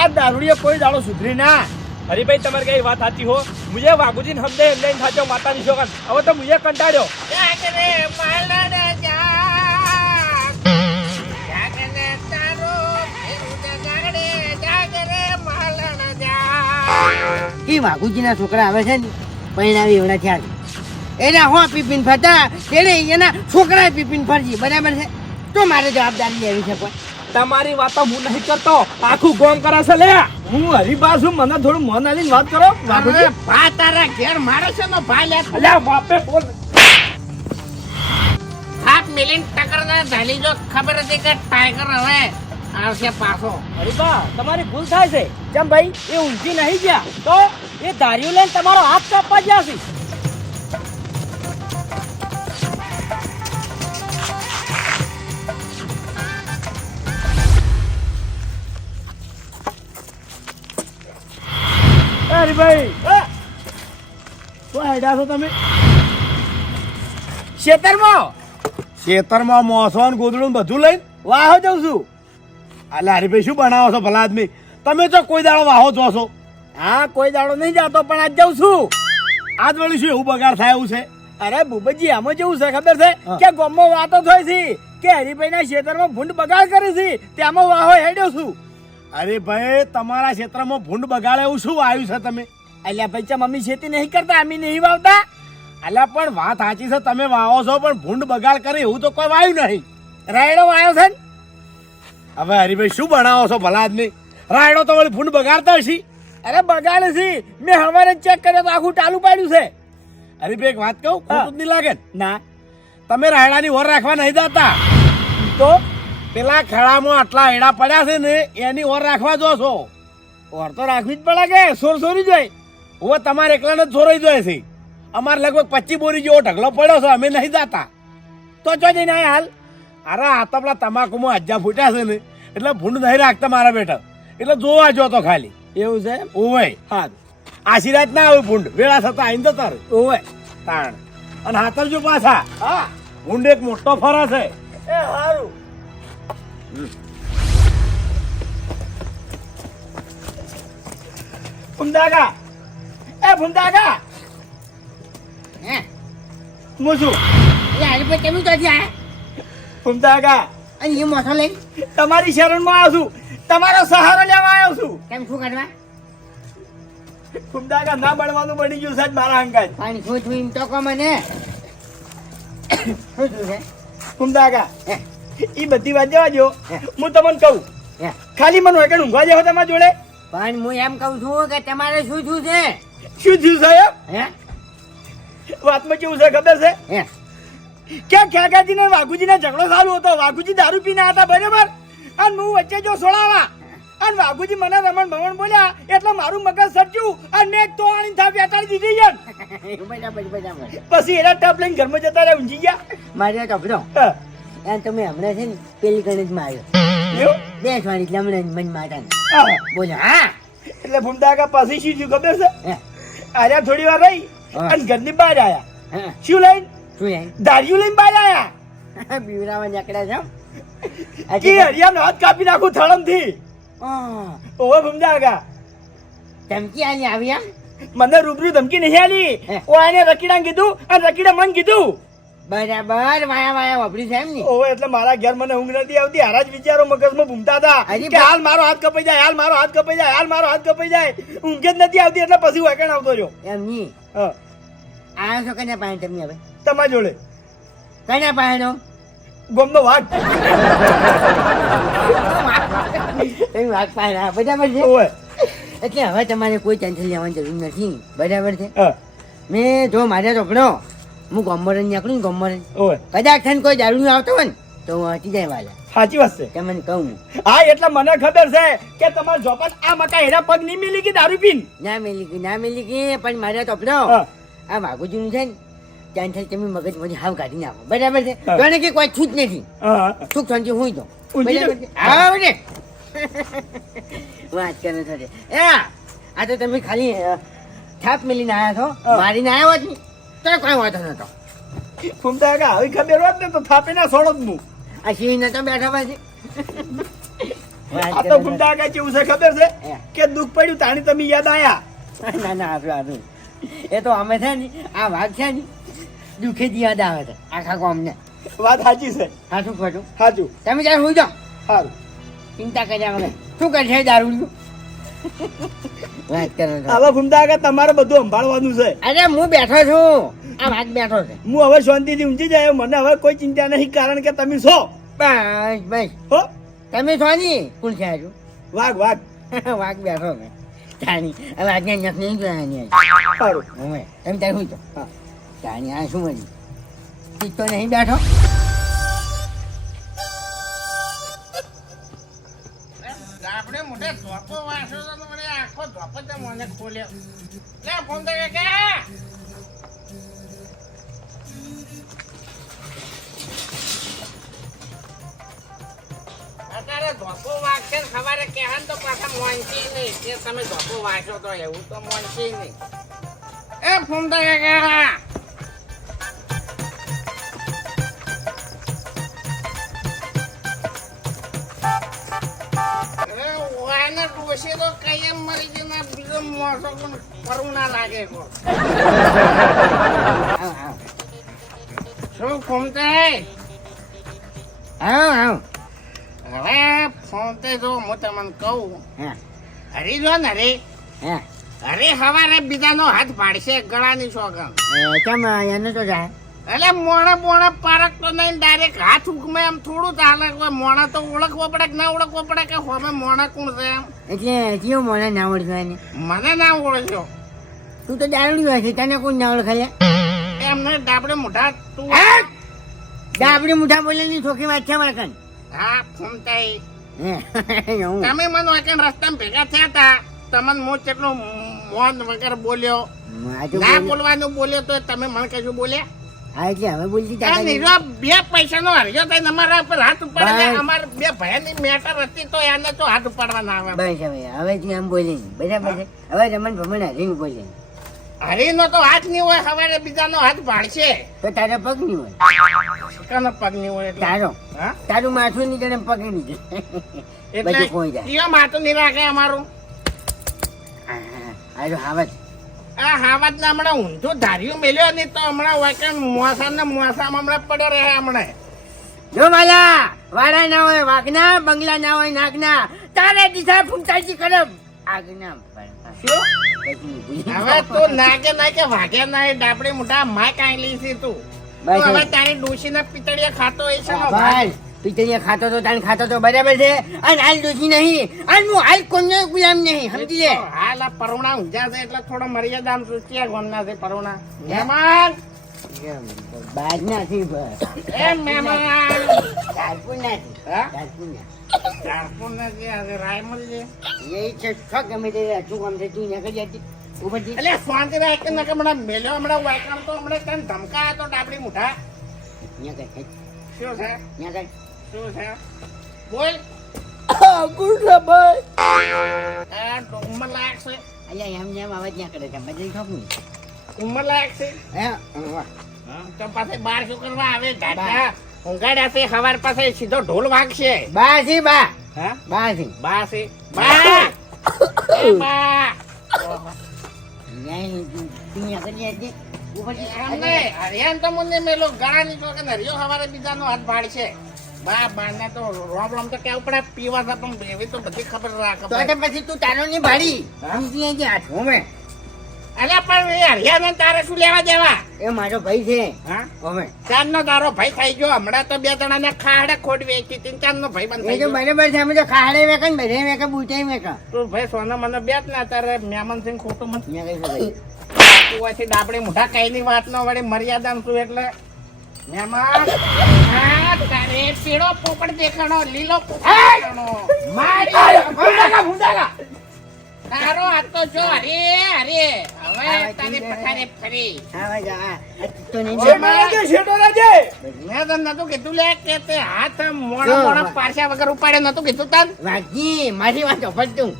આ દારૂડીએ કોઈ દાડો સુધરી ના. હરીભાઈ તમારે કઈ વાત સાચી હો. મુજે વાઘુજી સમજે એમને લઈને માતા ની શોકન. હવે તો મુજે કંટાળ્યો. એ વાઘુજીના છોકરા આવે છે ને પરિણામી એવડા થયા એના હો પીપીન ફરતા તેને એના છોકરા પીપીન ફરજી બરાબર છે? તો મારે જવાબદારી લેવી છે કોઈ તમારી વાતો હું નહીં કરતો. આખું ગોમ કરે છે લે. હું હરીબા છું મને થોડું મન આલીને વાત કરો વાઘુજી. ભા તારા ઘેર મારે છે નો ભા લે. અલ્યા બાપે બોલ. હાથ મિલીન ટકર ના ધાલી જો ખબર હતી કે ટાઈગર હવે આવશે પાછો. હરીબા તમારી ભૂલ થાય છે. કેમ ભાઈ એ ઊંઘી નહીં ગયા. તો એ ધાર્યું લઈને તમારો હાથ કાપવા ગયા છે. હરીભાઈ! શું હેડ્યા છો તમે. ખેતરમાં ખેતરમાં મોસોન ગોદડું બધું લઈને વાહો જાઉં છું. અલા હરિભાઈ શું બનાવો છો ભલા આદમી? તમે તો કોઈ દાડો વાહો જો છો હા કોઈ દાડો નહીં જાતો પણ આજ જાઉં છું. આજ વળી શું એવું બગાડ થાય એવું છે? અરે ભૂપતજી આમાં જેવું છે ખબર છે? કે ગામમાં વાતો થઈ છે કે હરીભાઈના ખેતરમાં ભૂંડ બગાડ કરે છે તેમાં વાહો હેડ્યો છું. અરે ભાઈ તમારા ક્ષેત્રમાં ભૂંડ બગાડે એવું શું આવ્યું છે તમે? અલ્યા ભાઈ ચા મમ્મી ખેતી નહીં કરતા અમે નહીં વાવતા? અલ્યા પણ વાત સાચી છે તમે વાવો છો પણ ભૂંડ બગાડ કરે એવું તો કોઈ વાયું નહીં. રાયડો વાયો છે ને? હવે હરીભાઈ શું બનાવો છો ભલા આદમી રાયડો તો વળી ભૂંડ બગાડતા હશે. અરે બગાડે છે. મેં હવારે ચેક કર્યો તો આખું ટાલું પાડ્યું છે. હરીભાઈ એક વાત કહું ખોટું જ નહીં લાગે ના. તમે રાયડાની ઓર રાખવા નહીં જતા. તો? પેલા ખેડામાં આટલા એડા પડ્યા છે ને એની ઓર રાખવા જો છો. ઓર તો રાખવી જ પડે કે સોર સોરી જાય. હવે તમારે એકલાને જ સોરાઈ જોઈએ છે. અમારે લગભગ પચીસ બોરી જેવો ઢગલો પડ્યો છે અમે નહીં જાતા. તો જો જઈને આ હાલ. અરે આ તો પેલા તમાકુમાં હજા ફૂટ્યા છે ને એટલે ભૂંડ નહીં રાખતા મારા બેટા. એટલે જોવા જો તો ખાલી. એવું છે ઓવે હા. આશીર્વાદ ના આવે ભૂંડ. વેળા થતા આઈને જતા રહે. ઓવે તાણ. અને હાથવજો પાછા. હા. ભૂંડ એક મોટો ફરસ છે. એ સારું. ફુંદાગા એ ફુંદાગા હે? હું છું. યાર પર કેમ તો જાય ફુંદાગા અને એ લઈ? તમારી શરણમાં આવ્યો છું. તમારો સહારો લેવા આવ્યો છું. કેમ શું કરવા? ફુંદાગા ના બનવાનું બની ગયું સાહેબ મારા અંગાજ. પાણી શું છું એમ તો કહો મને? શું શું છે? ફુંદાગા હે? એ બધી વાત જવા દો હું. તમને કહું. ખાલી મને હોય ઊંઘવા જાવ તમારા જોડે? પણ હું એમ કહું છું કે તમારે શું શું છે? શું થયું સાહેબ હે? વાતમાં કેવું છે ખબર છે? હે. કે ખ્યાગાજી ને વાઘુજી ને ઝઘડો ચાલુ હતો? વાઘુજી દારૂ પીને હતા બરાબર? અને હું વચ્ચે જો સોળાવા અને વાઘુજી મને રમણ ભમણ બોલ્યા એટલે મારું મગજ સરચ્યું અને મેં તો આણી થા બેટાડી દીધી યાર પછી એના ટપ લઈને ઘરમાં જતા રહ્યા ઊંઘી ગયા. મારે તો હા. તમે હમણાં છે ને પેલી ગણિતમાં આવ્યો. બેસવાની એટલે હમણાં મન માતા બોલો હા. એટલે ભૂમદાગા પછી શું થયું ખબર છે? આર્યા થોડી વાર રહી. અને ઘરની બહાર આવ્યા શું લઈને? શું દારૂ લઈને બહાર આયા. બીવરાવા નીકળ્યા છો કે હરિયાનો હાથ કાપી નાખું થળમથી. ઓવે ભૂમદાગા ધમકી આની આવ્યા મને રૂબરૂ ધમકી નહીં આલી. ઓ આને રકીડા કીધું અને રકીડા મન કીધું. બરાબર વાયા વાયા વાપરી છે એમ ને? ઓવે એટલે મારા ઘેર મને ઊંઘ નથી આવતી. હારા જ વિચારો મગજમાં ઘૂમતા હતા. કે હાલ મારો હાથ કપાઈ જાય હાલ મારો હાથ કપાઈ જાય હાલ મારો હાથ કપાઈ જાય. ઊંઘ જ નથી આવતી એટલે પછી વાકણ આવતો રહ્યો. એમ હા. આવ્યો છો કન્યા પાસે તમે હવે? તમારા જોડે. કને પાસેનો ગોમનો વાત તમે વાઘ પાસે બરાબર છે? ઓવે. એટલે હવે તમારે કોઈ ટેન્શન લેવાની જરૂર નથી. બરાબર છે? હા. મેં જો મારે ચોપડો હું ગોમરન નીકળું ને ગોમરન કદાચ થઈને કોઈ દારૂ આવતો હોય ને તો હું હટી જાય વાલા. સાચી વાત છે. તમને કહું. હા એટલે મને ખબર છે કે તમારા જોપાત આ મકા હેરા પગ નહીં મિલી કે દારૂ પીન? ના મિલી ગઈ ના મિલી ગઈ પણ મારે ચોપડો હા. આ વાઘુજીનું છે ને ટેન્શન તમે મગજમાંથી હાવ કાઢી નાખો બરાબર છે? હા. કે કોઈ છૂટ નથી. હા સુખ શાંતિ હોય તો. બરાબર છે? હા વાત કરે છે એ આ તો તમે ખાલી છાપ થાપ મેલીને આવ્યા છો. હા. મારીને આવ્યા હોત ને તો કઈ વાંધો નતો ફૂમતા કે આવી ખબર હોત ને તો થાપી ના છોડો હું આ સિંહ નતો બેઠા પછી. આ તો ફૂમતા છો. કેવું છે ખબર છે? કે દુઃખ પડ્યું તાણી તમે યાદ આયા? ના ના હારું આનું એ તો અમે છે ને આ વાત છે ને દુઃખે જ યાદ આવે છે આખા ગામને. વાત સાચી છે. સાચું ખોટું? સાચું તમે ત્યાં સુઈ જાઓ? સારું ચિંતા કર્યા વગર. શું કરશે દારૂ વાત હવે ફૂમતા કે તમારે બધું સંભાળવાનું છે. અરે હું બેઠો છું. આ વાત બેઠો છે. હું હવે શાંતિથી ઊંચી જાય મને હવે કોઈ ચિંતા નહીં કારણ કે તમે છો. બસ બસ. હો? તમે છો ની? કોણ છે આજુ? વાઘ વાઘ. વાઘ બેઠો મેં ચાણી હવે આજ્ઞા નખ નહીં જોયા હવે તમે ત્યાં સુઈ જાઓ ચાણી આ શું મળી ઠીક તો નહીં બેઠો? આપણે મોટે અત્યારે ધોકો વાગશે ને સવારે કહેવાન તો પાછા મોનસી નહીં કે તમે ધોકો વાંચો તો એવું તો મોનસી નહીં એ ફોન તો કે વાયના તો તો કાયમ મરી ગઈ ને બીજો મોસો પણ કરવું ના લાગે કો શું ફોનતે હા હા. હવે ફોનતે જો હું તમને કહું. હા. હરી જો ને હરી. અરે હવારે બીજાનો હાથ પાડશે ગળાની સોગન એ કેમ એને તો જાય એટલે મોણા મોણા પારક તો નહીં ડાયરેક્ટ હાથ ઉકમે એમ થોડું ચાલે મોણા તો ઓળખવો પડે કે ના ઓળખવો પડે કે હોમે મોણા કોણ છે એમ. એટલે કયો મને ના ઓળખવાની મને ના ઓળખ્યો તું તો ડાબડી હોય છે તને કોણ ના ઓળખે એમને ડાબડે મોઢા તું ડાબડી મુઠા બોલેલી છોકરી વાત છે મારા કન? હા ફોનતા હે, તમે મને વાંકણ રસ્તામાં ભેગા થયા હતા તમને હું કેટલો મોન વગર બોલ્યો? ના બોલવાનું બોલ્યો તો તમે મને કશું બોલ્યા. હા એટલે હવે બોલતી નીરો બે પૈસાનો હર્યો થાય ને અમારા પર હાથ ઉપાડે. અમાર બે ભાઈ મેટર હતી તો એને તો હાથ ઉપાડવા ના આવે. બસ હવે હવે તું એમ બોલે બરાબર છે? હવે રમણ ભમણ હરીને બોલે હરીનો તો હાથ નહીં હોય સવારે બીજાનો હાથ ભાડશે તો તારો પગ નહીં હોય. કાનો પગ નહીં હોય તારો? તારું માથું નહીં જણે પગ નહીં એટલે ખોઈ જાય. માથું નહીં રાખે અમારું? હા, હા, હાવત આ હાવત ને હમણાં ઊંધું ધાર્યું મેલ્યો ને તો હમણાં વાકણ મોસા ને મોસા હમણાં પડ્યો રહે હમણાં. જો માલા વાડા ના હોય વાઘના બંગલા ના હોય નાગના તારે દિશા ફૂમતાજી કરમ આગના હવે તું નાગે નાગે વાગે ના એ ડાબડી મોટા માય કાંઈ બસ તો. હવે તારી ડોશી ના પિતળીયા ખાતો હોય છે ભાઈ? પિતળિયા ખાતો તો તાન ખાતો તો બરાબર છે? અને હાલ દોષી નહીં. અને હું હાલ કોઈને ગુલામ નહીં સમજી લે. હાલ આ પરુણા ઊંઝા છે એટલે થોડો મર્યાદા સૂચ્યા ગોમના છે પરુણા? મહેમાન! બાજ નથી એમ એ મહેમાન! રાજપૂત નથી. રાજપૂત નથી. આજે રાયમલ છે. એ છે છ ગમે તે શું ગમે તે તું ત્યાં કરી એટલે શાંતિ રાખ હમણાં મેલ્યો હમણાં વાયકાણ તો હમણાં તને ધમકાયા તો ડાબડી મુઠા. ત્યાં કઈ શું છે? કઈ શું છે? બોલ. ગુડભાઈ આ તો લાયક છે. અહીંયા એમ જેમ કરે છે મજા ખબર ઉંમર લાયક છે. હે? તો પાસે બાર શું કરવા આવે દાદા છે સવાર પાસે સીધો ઢોલ વાગશે. બા બા. હા? બા છે. બા. બા. ન્યાય ત્યાં કરી હતી હરિયાણ તો મને મેલો ગાળા નીકળો કે હરિયો સવારે બીજાનો હાથ ભાડશે બા બાને તો રોમ રોમ તો કેવું પડે? પીવા છે પણ એવી તો બધી ખબર રાખે તો તો પછી તું તારો ની ભાડી? સમજી જાય હાથ હોમે? અરે પણ એ હરિયાને તારે શું લેવા દેવા? એ મારો ભાઈ છે. હા? હોમે. ચાંદનો તારો ભાઈ થઈ ગયો. હમણાં તો બે જણાને ખાડે ખોટ વેચી હતી ચાંદનો ભાઈ બંધ થઈ તો ગયો. બરાબર છે અમે તો ખાડે વેકે ને બધે વેકે બુટે વેકે. તું ભાઈ સોના મને બેત ના તારે મહેમાન સિંહ ખોટું મત ભાઈ કુવાથી ડાબડે મોઢા કઈ ની વાત ન વળી મર્યાદા શું એટલે મહેમાન આ તારે પીળો દેખાણો લીલો તારો તો જો હવે તારી પથારે ફરી. મેં તને નતું કીધું લે કે તે હાથ મોણા. મોણા પારસા વગર ઉપાડે નતું કીધું તન? વાજી મારી વાત ઓફર તું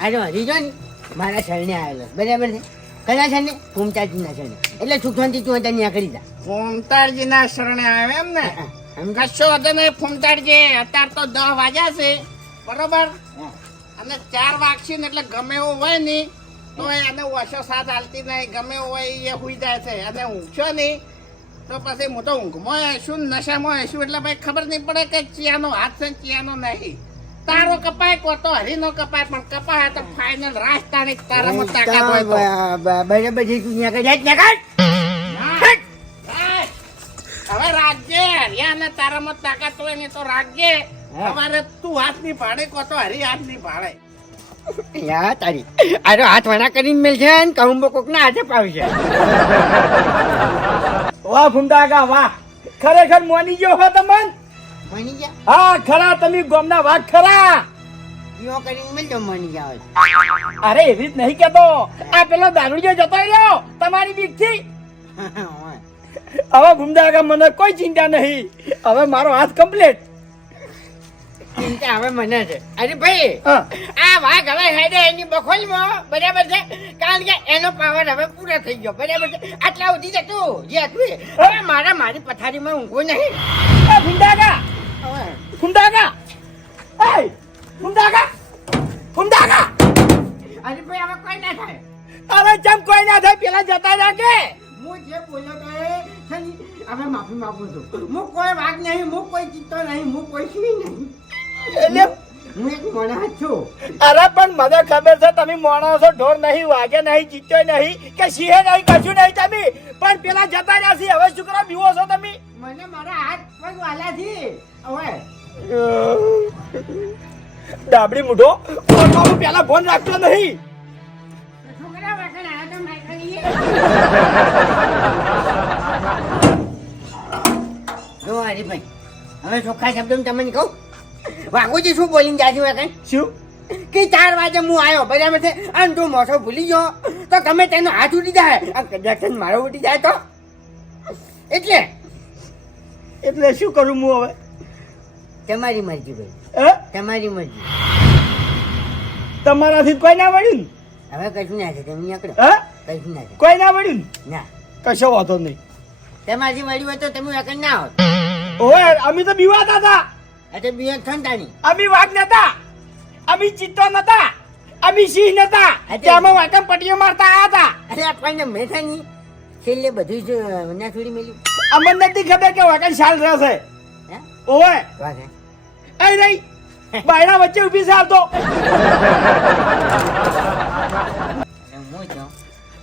આ જો હરી જો ને મારા શરણે આવેલો. બરાબર છે? કયા શરણે? ના શરણે. એટલે સુખવંતી તું ત્યાં કરી જા. ફૂમતાડજી ના શરણે આવે એમ ને? સમજ કશો હતો ને ફૂમતાડજી અત્યારે તો દસ વાગ્યા છે બરોબર અને ચાર વાગશે ને એટલે ગમે એવું હોય ને તો એને ઓછો સાથ હાલતી નહીં ગમે હોય એ હુઈ જાય છે અને ઊંઘશો નહીં તો પછી હું તો ઊંઘમાં ને નશામાં હશું એટલે ભાઈ ખબર નહીં પડે કે ચિયાનો હાથ છે ચિયાનો નહીં તારો કપાય કો તો હરીનો કપાય પણ કપાય તો ફાઇનલ રાજતાણી તારામાં તાકાત હોય તો બરાબર છે હવે રાખજે હરિયાને તારામાં તાકાત હોય ને તો રાખજે. અમારે તું હાથની ભાડે કો તો હરી હાથની ભાડે યા તારી. આ હાથ વડા કરીને મેલ ને કહું કોક ના હાથે પાવશે વાહ ફૂમતા વાહ. ખરેખર મોની ગયો હો તમન મની જા હા ખરા તમે ગોમના વાઘ ખરા. યો કરીને મેલ તો. મની અરે એવી જ નહીં કેતો આ પેલો દારૂડિયો જતો રહ્યો તમારી બીકથી હવે કાકા મને કોઈ ચિંતા નહીં. હવે મારો હાથ કમ્પ્લીટ ચિંતા હવે મને છે. અરે ભાઈ આ વાઘ હવે હેડે એની બખોલમાં બરાબર છે? કારણ કે એનો પાવર હવે પૂરો થઈ ગયો બરાબર છે? આટલા સુધી જતું જે હતું હવે મારા મારી પથારીમાં ઊંઘવું નહીં. હવે. ફૂમતાકા એ ફૂમતાકા ફૂમતાકા અરે ભાઈ હવે કોઈ ના થાય. હવે જેમ કોઈ ના થાય? પેલા જતા રાખે. હું જે બોલ્યો હવે માફી માંગુ છું. હું કોઈ વાઘ નહીં હું કોઈ ચિત્તો નહીં હું કોઈ સિંહ નહીં. એટલે હું એક માણસ છું. અરે પણ મને ખબર છે તમે માણસો ઢોર નહીં વાગે નહીં ચિત્તો નહીં કે સિંહે નહીં કશું નહીં તમે. પણ પેલા જતા રહ્યા છે હવે શું કરો બીવો છો તમે. મને મારા હાથ પગ વાલા છે હવે. ડાબડી મૂઢો હું પેલા ફોન રાખતો નહીં. છોકરા વગર આ તો માય ખાલી જો હરીભાઈ હવે ચોખ્ખા શબ્દો તમને કહું? વાઘુજી શું બોલીને જાજુ વગર શું? કે ચાર વાગે હું આવ્યો બરાબર છે? અને તું મોસો ભૂલી ગયો. તો તમે તેનો હાથ ઉડી જાય. કદાચ મારો ઉડી જાય તો. એટલે? એટલે શું કરું હું હવે? તમારી મરજી ભાઈ. હે? તમારી મરજી. તમારાથી કોઈ ના વળ્યું? હવે કશું ના છે. તમે હે? કશું ના છે. કોઈ ના વળ્યું ને? કશો વાંધો નહીં. તમારી મળ્યું હોય તો તમે વગર ના હોત ઓય અમે તો બીવાતા હતા અરે બીએ થંતાની અમે વાઘ નતા. અમે ચિત્તો નતા. અમે સિંહ નતા. અચ્છા. તેમાં વાકમ પટીઓ મારતા આયા હતા. અરે આપણને મેઠાની? છેલ્લે બધું જ ના છોડી મેલ્યું અમને નથી ખબર કે વાકમ શાલ રહેશે ઓય. હે? અહીં રહી બાયણા વચ્ચે ઊભી છે આવતો.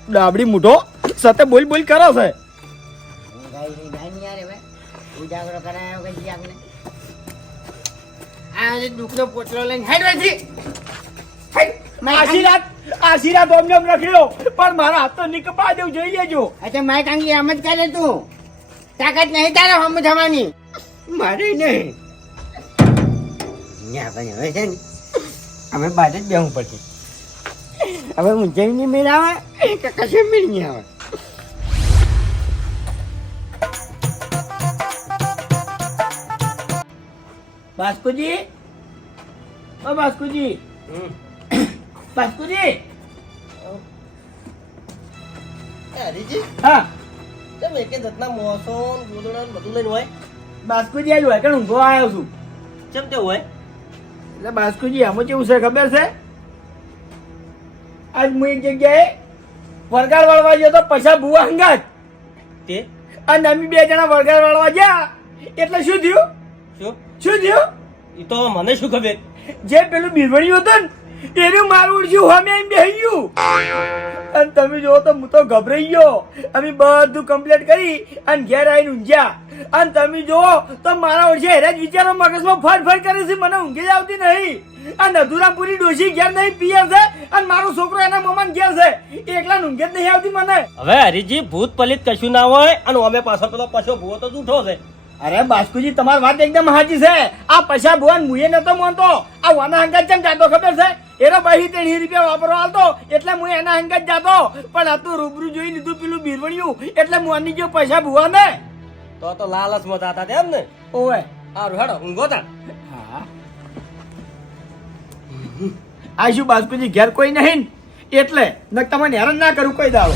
ડાબડી મૂઠો સતે બોલ બોલ કરો છે. ઉજાગરો કરાયો કે જી આપણે આ દુઃખનો પોટલો લઈને હેડ માય આશીર્વાદ આશીર્વાદ ઓમ ઓમ રખ્યો પણ મારા હાથ તો નીકપા દેવું જોઈએ જો. અચ્છા માય કાંગી આમ જ કરે તું. તાકાત નહીં તારે હમ થવાની મારે નહીં. પણ હવે છે ને અમે બાદ જ બેહવું પડશે. હવે ઊંચાઈ મેળ આવે કે કશે મેળ નહીં આવે? બાસ્કુજી? ઓ બાસ્કુજી. બાસ્કુજી? હરીજી હા. એકે જતના મોસો ગોદડા બધું લઈને હોય? બાસ્કુજી આજ હોય ઊંઘો આવ્યો છું. કેમ તે હોય? એટલે બાસ્કુજી આમાં કેવું છે ખબર છે? આજ હું એક જગ્યાએ વરગાડ વાળવા ગયો તો પૈસા ભૂવા હંગાત તે? અને અમે બે જણા વળગાડ વાળવા ગયા. એટલે શું થયું? શું? શું થયું? એ તો મને શું ખબર? જે પેલું બિરવણ્યું હતું ને એનું મારું ઉડશું સામે એમ બેહી ગયું. અને તમે જુઓ તો હું તો ગભરાઈ ગયો. અમે બધું કમ્પ્લીટ કરી અને ઘેર આવીને ઊંઘ્યા. અને તમે જુઓ તો મારા ઓળશે હેરે જ વિચારો મગજમાં ફર ફર કરે છે મને ઊંઘી જ આવતી નહીં. અને અધુરાપુરી ડોશી ઘેર નહીં પીએ છે અને મારો છોકરો એના મમ્માને ઘેર છે. એકલા ઊંઘે જ નહીં આવતી મને. હવે હરીજી ભૂત પલિત કશું ના હોય અને અમે પાછો પેલો પાછો ભૂવો તો જૂઠો છે. અરે બાસ્કુજી તમારી વાત એકદમ સાચી છે. આ પૈસા ભુવન મુએ નતો માનતો આ વાના હંગાત ચમ જાતો ખબર છે? એનો બહી ત્રણ રૂપિયા વાપરો આવતો એટલે હું એના હંગાત જાતો. પણ આ તું રૂબરૂ જોઈ લીધું પેલું બીરવણ્યું એટલે મોની ગયો પૈસા ભુવા ને તો તો લાલચમાં જાતા હતા એમ ને? ઓવે. સારું હેડો ઊંઘો તા હા. આ શું બાસ્કુજી ઘેર કોઈ નહીં એટલે નક તમને હેરાન ના કરું કોઈ દાડો.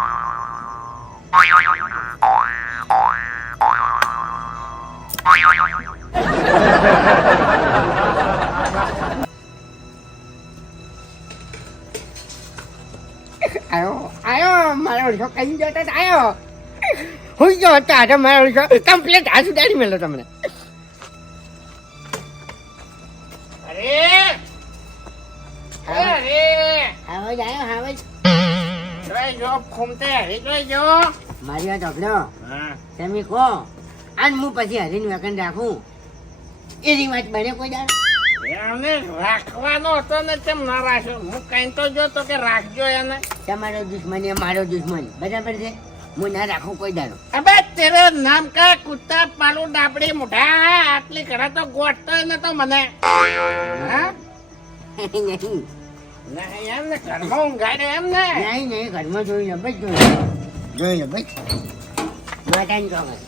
આયો આયો મારો ઓળખો કઈ જતો તો આયો હું જો તારે મારો ઓળખો કમ્પ્લીટ હાથ ઉડાડી મેલો તમને અરે અરે હાવજ આયો હાવજ જોઈ જો ફૂમતે હરી જોઈ જો. મારી વાત હા. તમે કહો અને હું પછી હરીને વેકન રાખું. એની વાત બને કોઈ દાડો? એને રાખવાનો હતો ને તેમ ના રાખ્યો. હું કઈ તો જો તો કે રાખજો એને. તમારો દુશ્મન એ મારો દુશ્મન. બરાબર છે? હું ના રાખું કોઈ દાડો. અબે તેરે નામ કા કુત્તા પાલુ ડાબડી મુઢા? આટલી ઘડા તો ગોઠતો ન તો મને. હા? નહીં. ના એમ ને ઘરમાં ઊંઘાડે એમ ને. નહીં નહીં ઘરમાં જોઈ લો બસ જોઈ લો. જોઈ લો બસ. માતાને ચોકડ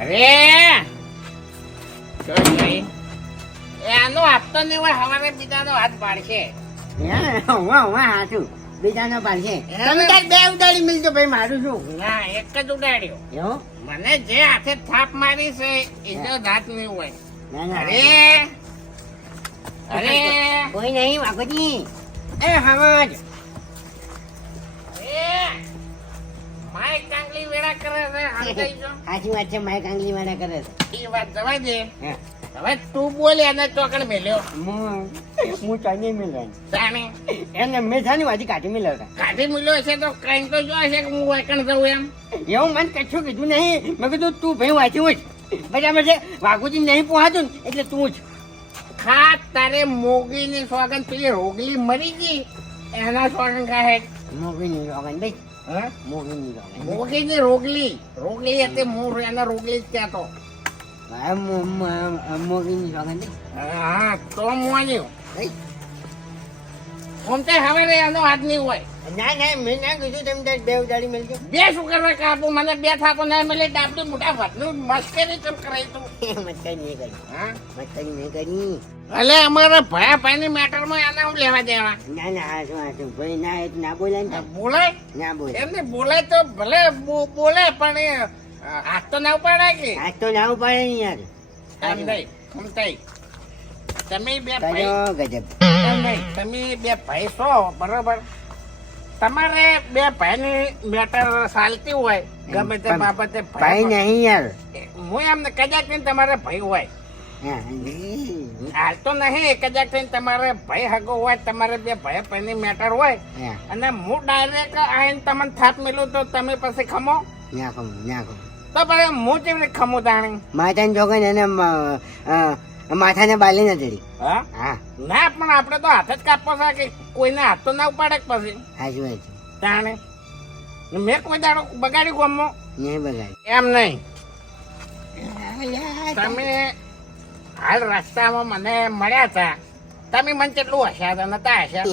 અરે! જોઈ જોઈ એનો આપતો ને હોય હવારે બીજાનો હાથ પાડશે. હા વાહ હાચું. બીજાનો પાડશે. તમે તાર બે ઉડાડી મિલજો ભાઈ મારું શું? ના એક જ ઉડાડ્યો. એવું? મને જે હાથે થાપ મારી છે એ તો દાંત નહીં હોય. ના ના અરે! અરે. કોઈ નહીં વાઘુજી. એ હમજ માય કાંગલી કરે છે સાચી વાત છે માય કાંગલી વાળા કરે છે. એ વાત જવા દે. હવે તું બોલે અને ચોકડ મેલ્યો. હું હું ચાલી મિલવાની એને મેં છે ને વાજી કાઢી મિલાવતા કાઢી મળ્યો છે તો કઈ તો જો હશે કે હું વાયકણ જઉં એમ. એવું મને કશું કીધું નહીં. મેં કીધું તું ભાઈ વાંચ્યું જ બરાબર છે? વાઘુજી નહીં પહોંચ્યું એટલે તું જ. ખા તારે મોગીની સોગન પેલી રોગલી મરી ગઈ એના સોગન ખાહે મોગીની રોગન ભાઈ. હા? મોગીની રોગન મોગીની રોગલી. રોગલી એટલે મોર એના રોગલી જ કહેતો. મોગીની સોગન હા તો મોન્યું આમ તે હવે એનો હાથ નહીં હોય. ના ના મેં ના કીધું તેમ બે ઉડાડી મળજો બે શું કરવા કાપો? મને બે થાપો ના મળે ડાબડી મોટા ભાતનું મસ્કરી કેમ કરાય તું? મસ્કરી નહીં કરી હા? નહીં કરી અલે અમારા ભયા ભાઈની મેટરમાં એને હું લેવા દેવા? ના ના હા શું હા ભાઈ ના એ ના બોલાય ને? બોલાય? ના બોલાય. એમને બોલાય તો ભલે બોલે પણ હાથ તો ના ઉપાડાય કે? આજ તો ના ઉપાડે નહીં યાર. નહીં ખમતાઈ તમે બે ભાઈ ગજબ. તમે બે ભાઈ છો બરોબર? તમારે બે ભાઈની મેટર ચાલતી હોય ગમે તે બાબતે ભાઈ નહીં યાર હું એમને કદાચ ને તમારે ભાઈ હોય. હાલ તો નહીં કદાચ થઈને તમારે ભાઈ હગો હોય તમારે બે ભાઈ ભાઈની મેટર હોય. અને હું ડાયરેક્ટ આવીને તમને થાપ મેલું તો તમે પછી ખમો. ન્યા ખમો ન્યા ખમો. તો પછી હું રીતે ખમું તાણી માતાની જોગન એને માથાને બાલી નથી ચડી હા? હા. ના પણ આપણે તો હાથ જ કાપવા સાકે કોઈને હાથ તો ના ઉપાડે પછી? સાચું હાજુ છે. તાણે. મેં કોઈ દાડો બગાડી ગમો નહીં બગાડી એમ નહીં. તમે હાલ રસ્તામાં મને મળ્યા હતા તમે મને કેટલું હસ્યા હતા નતા હસ્યા?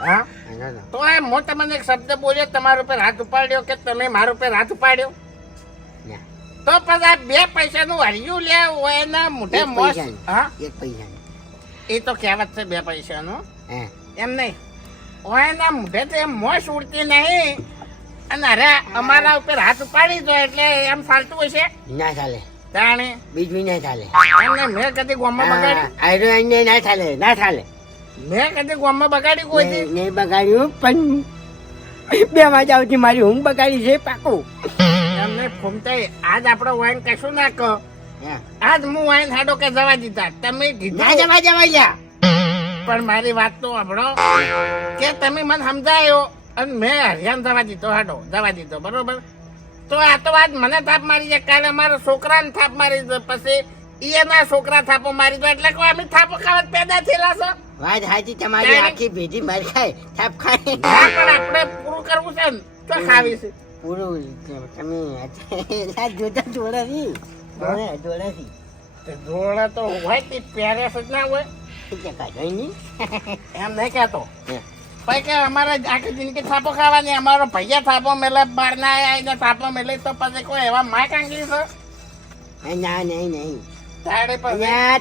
હા. તો એમ હું તમને એક શબ્દ બોલ્યો તમારા ઉપર હાથ ઉપાડ્યો કે તમે મારા ઉપર હાથ ઉપાડ્યો? તો પછી આ બે પૈસાનું હરિયું લે હોય એના મોઢે મોસ હા? એક પૈસા એ તો કહેવત છે બે પૈસાનું. હા. એમ નહીં. હોય એના મોઢે તો એમ મોસ ઉડતી નહીં. અને અરે અમારા ઉપર હાથ ઉપાડી દો એટલે એમ ફાલતું હશે. ના ચાલે. તાણે? બીજું નહીં ચાલે. એમને મેં કદી ગોમાં બગાડી આયરો ના ચાલે ના ચાલે. મેં કદી ગોમાં બગાડી કોઈ નહીં નહીં બગાડ્યું પણ બે માં જાવ મારી ઊંઘ બગાડી છે પાકું. એમને ફૂમતાઈ આજ આપણો વાઈન કશું ના કહો. આજ હું વાઈન હાડો કે જવા દીધા. તમે ના જવા જવા ગયા પણ મારી વાત તો સાંભળો. કે તમે મને સમજાયો અને મેં હરિયાણ જવા દીધો હાડો. જવા દીધો બરોબર? તો આ તો વાત મને થાપ મારી છે. કાલે અમારા છોકરાને થાપ મારી છે. પછી એના છોકરા થાપો મારી દો એટલે કોઈ અમે થાપો ખાવા પેદા થયેલા છો. વાત હાજી તમારી આખી ભેજી મારી ખાય. થાપ ખાય. પણ આપણે પૂરું કરવું છે ને તો ખાવી છે પૂરું તમે જોતા જોડા થી જોડા જોડા થી તે હોય તે જ ના હોય એમ નહીં કહેતો હે. કે અમારે આખી જિંદગી થાપો ખાવાની અમારો ભૈયા થાપો મેલે બહાર ના આવીને થાપો મેલે તો પછી કોઈ એવા માય કાંગી છે ના નહીં નહીં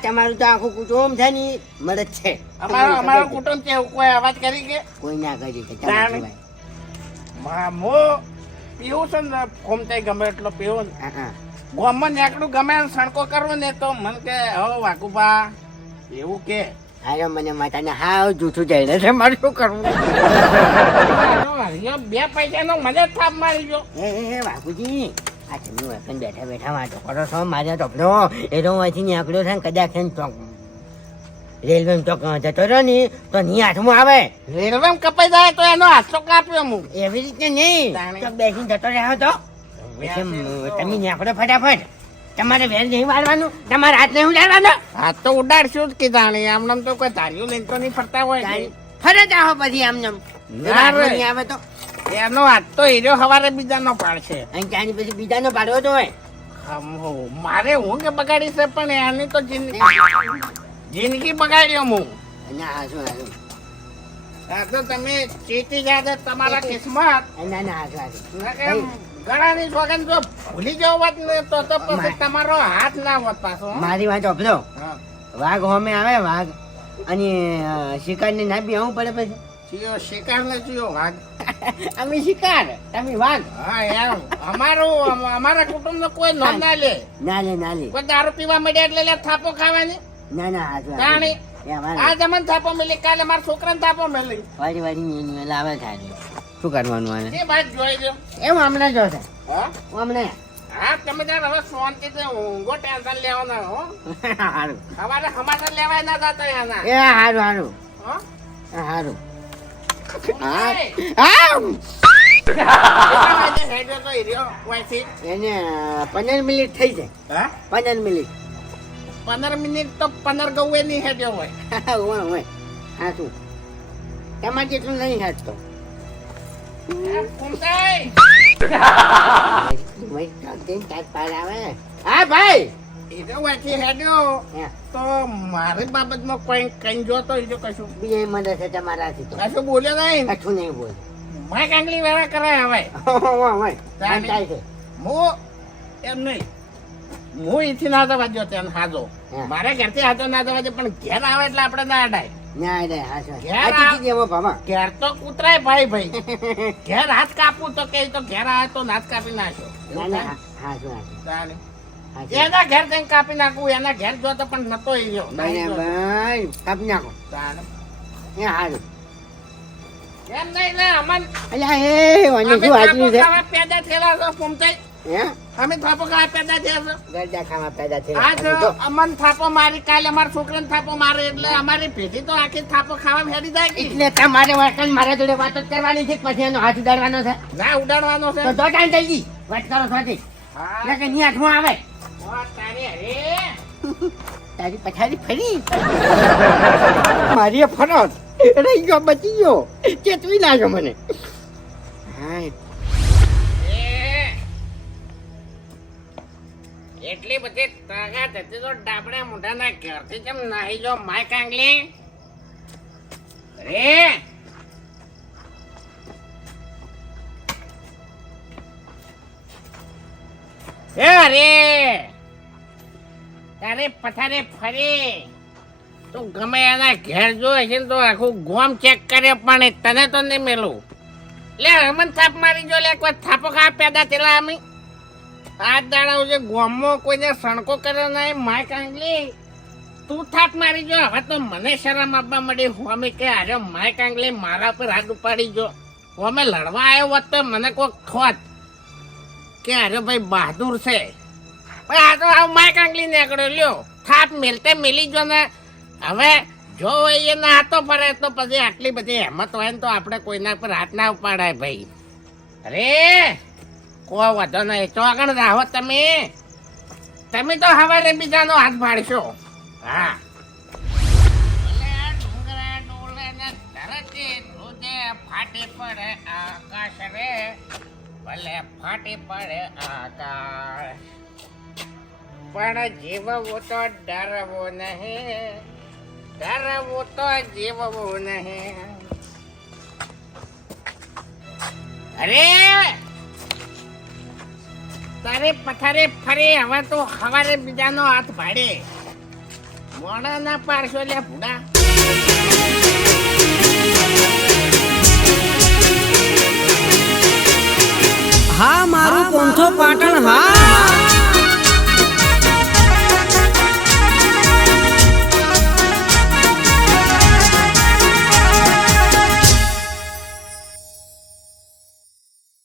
તમારું તો આખું કુટુંબ છે ને મળે છે અમારો અમારો કુટુંબ છે કોઈ અવાજ કરી કે કોઈ ના કરી શકે પીવું છે ને ખોમતાઈ ગમે એટલો પીવું ને. ગોમમાં નીકળું ગમે સણકો કરવો ને તો મને કે હો વાકુભા એવું કે. અરે મને માતાને હાવ જૂઠું જઈને છે મારે શું કરવું? બે પૈસાનો મને થાપ મારી ગયો. એ બાપુજી આ તમે વેકન બેઠા બેઠા વાતો કરો છો મારે ટોપનો એ તો હું અહીંથી નીકળ્યો છે ને કદાચ છે ને ચોક રેલવે જતો રહ્યો ને તો ની હાથમાં આવે. રેલવે કપાઈ જાય તો એનો હાથ તો કાપ્યો હું એવી રીતે નહીં. તો બેસી બેસીને જતો રહ્યો તો. તમે નીકળો ફટાફટ. તમારે વેલ નહીં વાળવાનું. તમારે હાથ નહીં ઉડાડવાનો. હાથ તો ઉડાડશું જ કે જાણે આમ નામ તો કોઈ ધાર્યું લઈને તો નહીં ફરતા હોય ફરે જ આવો પછી આમને આમ. ના રે. નહીં આવે તો. એનો હાથ તો હીરો હવારે બીજાનો પાડશે. અહીં ત્યાંની પછી બીજાનો પાડવો તો હોય. મારે હું કે બગાડી છે પણ એની તો જિંદગી જિંદગી બગાડ્યો હું. ના હાસું હાસું આ તો તમે ચેતી ગયા તમારા કિસ્મત. ના હાસું નકર ગળાની સોગન જો ભૂલી જાવ વાત ને તો તો પછી તમારો હાથ ના હોત પાછો મારી વાત ઓપલો. વાઘ હોમે આવે વાઘ. અને શિકારને ના બી આવું પડે પછી? જીઓ શિકાર ને જીઓ વાઘ. અમે શિકાર તમે વાઘ. હા યાર અમારું અમારા કુટુંબ નો કોઈ નોંધ ના લે. ના લે ના લે. કોઈ દારૂ પીવા મળ્યા એટલે થાપો ખાવાની. ના ના તાણી. આ જમન થાપો મિલી કાલે મારા છોકરાને થાપો મિલી. વારી વારી લાવે થાય શું કરવાનું આને? એ વાત જોઈ લો એવું હમણાં જોશે હા? હમણાં? હા તમે તાર હવે શાંતિથી ઊંઘો ટેન્શન લેવાના હો. સારું અમારે સમાચાર લેવાય ના જતા એના એ સારું સારું હો? સારું પંદર મિનિટ થઈ જાય. હા? પંદર મિનિટ. પંદર મિનિટ તો પંદર ગૌએ નહીં હેડ્યો હોય. હોય હોય. હા શું? તમારે જેટલું નહીં હાટતો હા ભાઈ હીર્યો વાંચી હેડ્યો. તો મારી બાબતમાં કોઈ કઈ જોતો હીર્યો કશું. બીજે મદદ છે તમારાથી તો. કશું બોલે નહીં. કશું નહીં બોલ. માય કાંગલી વેળા કરે હવે. હું એમ નહીં. હું અહીંથી ના જવા દો ત્યાં હાજો. મારે ઘરથી હાજો ના દે પણ ઘેર આવે એટલે આપણે ના અડાય. ના રે હા શું ઘેર આ આ- જેવો ભામા ઘેર તો કૂતરાય ભાઈ ભાઈ. ઘેર હાથ કાપવું તો કે તો ઘેર આવે તો નાથ કાપી નાખ્યો ના ના હા. એના ઘેર જઈને કાપી નાખવું એના ઘેર જોતો પણ નતો. નહીં જોતો. કાપી નાખો. એ હારું એમ નહીં ને અમન અલ્યા એ વાંધો શું વાંચ્યું છે? પેદા થયેલા છો ફૂમતાઈ. અમે થાપો ખાવા પેદા થયા છો. ગરડા ખાવા આજ અમન થાપો મારી કાલે અમારા છોકરાને થાપો મારે એટલે અમારી પેઢી તો આખી થાપો ખાવા હેડી જાય એટલે તમારે વાટણ મારા જોડે વાતો જ કરવાની છે પછી એનો હાથ ઉડાડવાનો છે? ના ઉડાડવાનો છે. તો ટાઈમ થઈ ગઈ. વાત કરો સાચી હા. કે ની હાથમાં આવે? ઓ, તારી તારી પછાડી ફરી? મારી ફરત રહી ગયો બચી ગયો. ચેતવી લાગ્યો મને. હા એટલી બધી તાકાત હતી તો ડાબડા મોઢાના ઘરથી કેમ નાહી જો, માય કાંગલી? રે અરે તારે પથારે ફરી. તું ગમે એના ઘેર જો છે તો આખું ગોમ ચેક કરે, પણ તને તો નહીં મેલું. લે, હમન થાપ મારી જો, લે એક થાપો ખા, પેદા થયેલા અમે. આ દાડા જે ગોમો કોઈને સણકો કર્યો નહીં માય કાંગલી તું થાપ મારી જો હવે તો મને શરમ આપવા મળી અમે કે આજે માય કાંગલી મારા પર હાથ ઉપાડી જો હોમે લડવા આવ્યો હોત તો મને કોઈક ખોત. કે અરે ભાઈ બહાદુર છે. પણ આ તો આવું માય કાંગલી નીકળ્યો. લ્યો થાપ મેલતે મેલી જો ને. હવે જો એ ના હાથો ફરે તો પછી આટલી બધી હેમત હોય ને તો આપણે કોઈના પર હાથ ના ઉપાડાય ભાઈ. અરે! કોઈ વાંધો નહીં. આગળ રાહો તમે. તમે તો હવારે બીજાનો હાથ પાડશો હા. ફાટી પડે આકાશ રે. ભલે ફાટી પડે આકાશ. પણ જીવવું તો ડરવું નહીં. ડરવું તો જીવવું નહીં. અરે! દરે પથારે ફરે. હવે તો હવારે બીજાનો હાથ ભાડે. મોડા ના પારશો લે ભૂડા. હા, મારું પંથો પાટણ, હા.